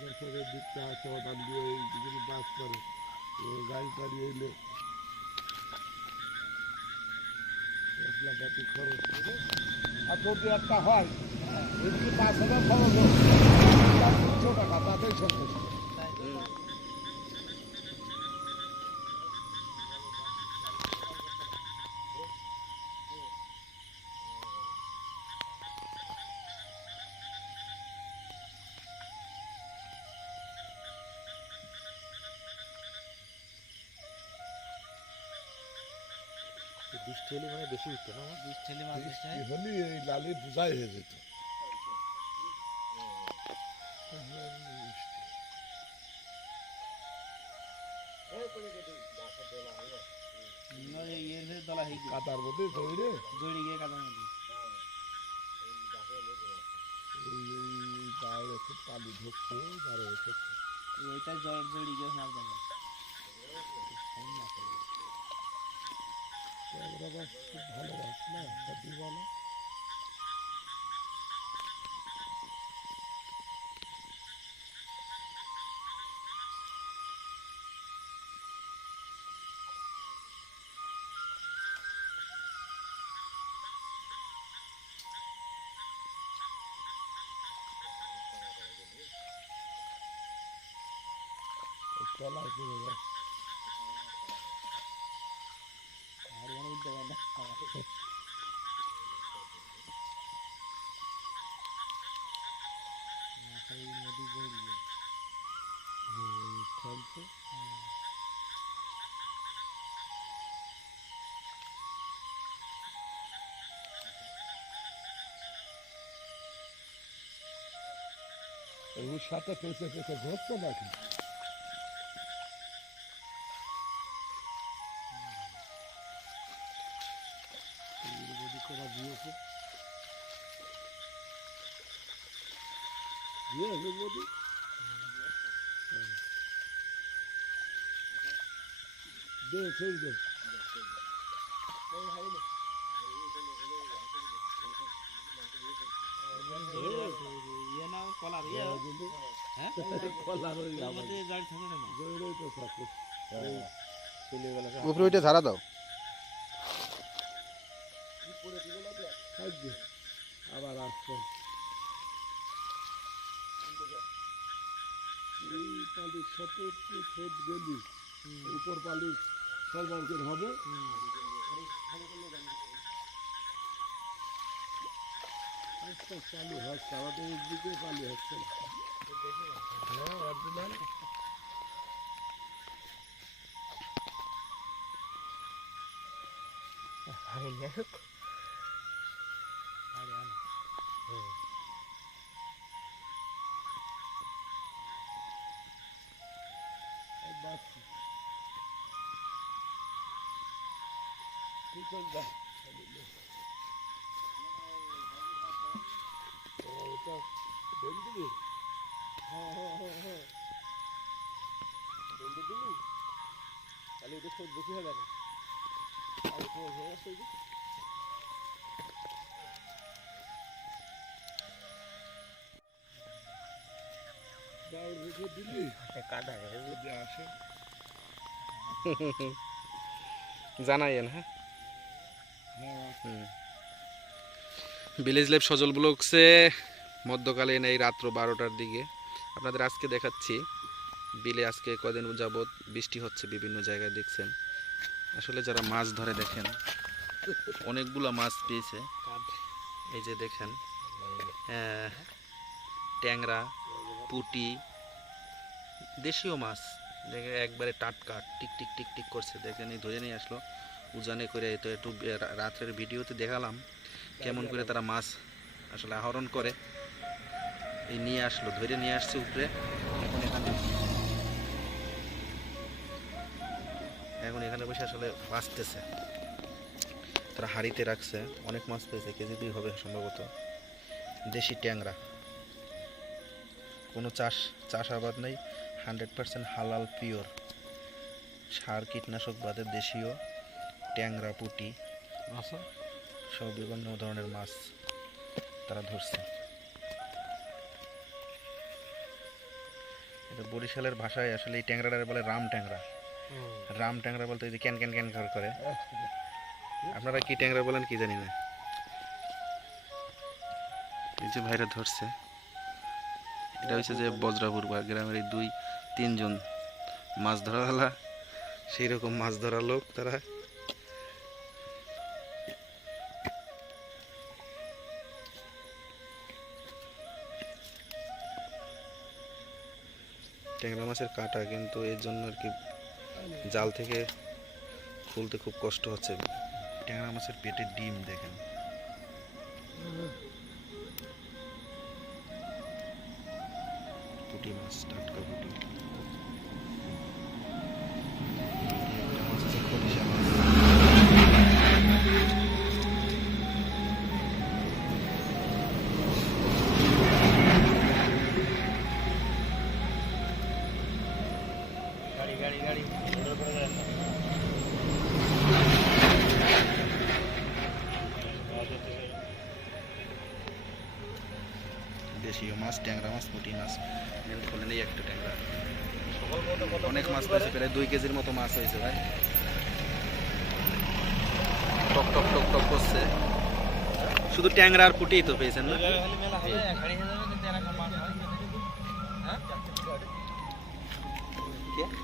বছরের দিকটা সমাধান বাস করে। গাড়ি টাড়ি এলে। মশলাপাতি খরচ করে। আর হয় যদি পাঁচ হয় তার টাকা তাতেই সন্তুষ্ট বৃষ্টি মানে বেশি উঠতো না আমার? বিশ ঠেলে মাছ বৃষ্টি হলে এই লালি বোঝাই হয়ে যেত। গিয়ে। কাতার মধ্যে দৌড়ে জড়ি গিয়ে কাদার মধ্যে। এই এই বাইরে খুব পানি ঢুকতো বারো বছর ওইটা জল জড়ি গিয়ে মাছ দেখা ক্যামেরা বাস খুব ভালো বাস না সবই ভালো তলায় পড়ে নদী হুম, খেলছে ওর সাথে ধরতো নাকি? করা দিয়েছে দিয়েছে বডি দে সেই দে ইয়ে না কলার ইয়ে হ্যাঁ কলার ওই এর আমার থাকে না দৌড়েই তো থাকে উপরে ওইটা ধারা দাও আবার আসছে। এই পালির সাথে একটু শোধ গেলি উপর পালি সর্বাঙ্কের হবে। চালু হচ্ছে আমাদের দিকে পালি হচ্ছে না। হ্যাঁ অরিজিনাল। আরে এই বাচ্চা ঠিক আছে যা ও, ওটা বেল দিবি হ্যাঁ হ্যাঁ হ্যাঁ হ্যাঁ বেল দিবি তাহলে এটা সব বেশি হবে না আর হয়ে হয়ে আসছে এই যে। দাও রেখে দিলি কাদা যদি আসে জানাইয়েন হ্যাঁ? ভিলেজ লাইফ সজল ব্লগসে মধ্যকালীন এই রাত্র বারোটার দিকে আপনাদের আজকে দেখাচ্ছি। বিলে আজকে কদিন যাবৎ বৃষ্টি হচ্ছে, বিভিন্ন জায়গায় দেখছেন। আসলে যারা মাছ ধরে দেখেন, অনেকগুলো মাছ পেয়েছে। এই যে দেখেন ট্যাংরা, পুটি, দেশীয় মাছ। দেখে একবারে টাটকা, টিক টিক টিক টিক করছে। দেখে এই ধরে নিয়ে আসলো। উজানে করে তো একটু রাত্রের ভিডিওতে দেখালাম কেমন করে তারা মাছ আসলে আহরণ করে। এই নিয়ে আসলো, ধরে নিয়ে আসছে উপরে। এখন এখানে এখন এখানে বসে আসলে বাঁচতেছে তারা হাড়িতে রাখছে। অনেক মাছ পেয়েছে, কেজি দুই হবে সম্ভবত। দেশি ট্যাংরা। কোনো চাষ চাষাবাদ নেই। হান্ড্রেড পার্সেন্ট হালাল পিওর। সার কীটনাশক বাদে দেশীয় ট্যাংরা পুটি আচ্ছা। সব বিভিন্ন ধরনের মাছ তারা ধরছে। এটা বরিশালের ভাষায় আসলে এই ট্যাংরাটারে বলে রাম ট্যাংরা। রাম ট্যাংরা বলতে এই যে ক্যান ক্যান ক্যান করে করে। আপনারা কি ট্যাংরা বলেন কি জানি না। এই যে ভাইরা ধরছে। এটা হচ্ছে যে বজ্রাপুর বা গ্রামের এই দুই, তিনজন মাছ ধরাওয়ালা সেই রকম মাছ ধরা লোক তারা। ট্যাংরা মাছের কাটা কিন্তু এর জন্য আর কি জাল থেকে খুলতে খুব কষ্ট হচ্ছে। ট্যাংরা মাছের পেটে ডিম দেখেন। পুঁটি মাছ টাটকা পুঁটি একটা মাছ জাতীয় মাছ ট্যাংরা মাছ পুঁটি মাছ। খোলেন এই একটা ট্যাংরা। অনেক মাছ পেয়েছে প্রায় দুই কেজির মতো মাছ হয়েছে ভাই। টক টক টক টক করছে। শুধু ট্যাংরা আর পুঁটিই তো পেয়েছেন না? Yeah.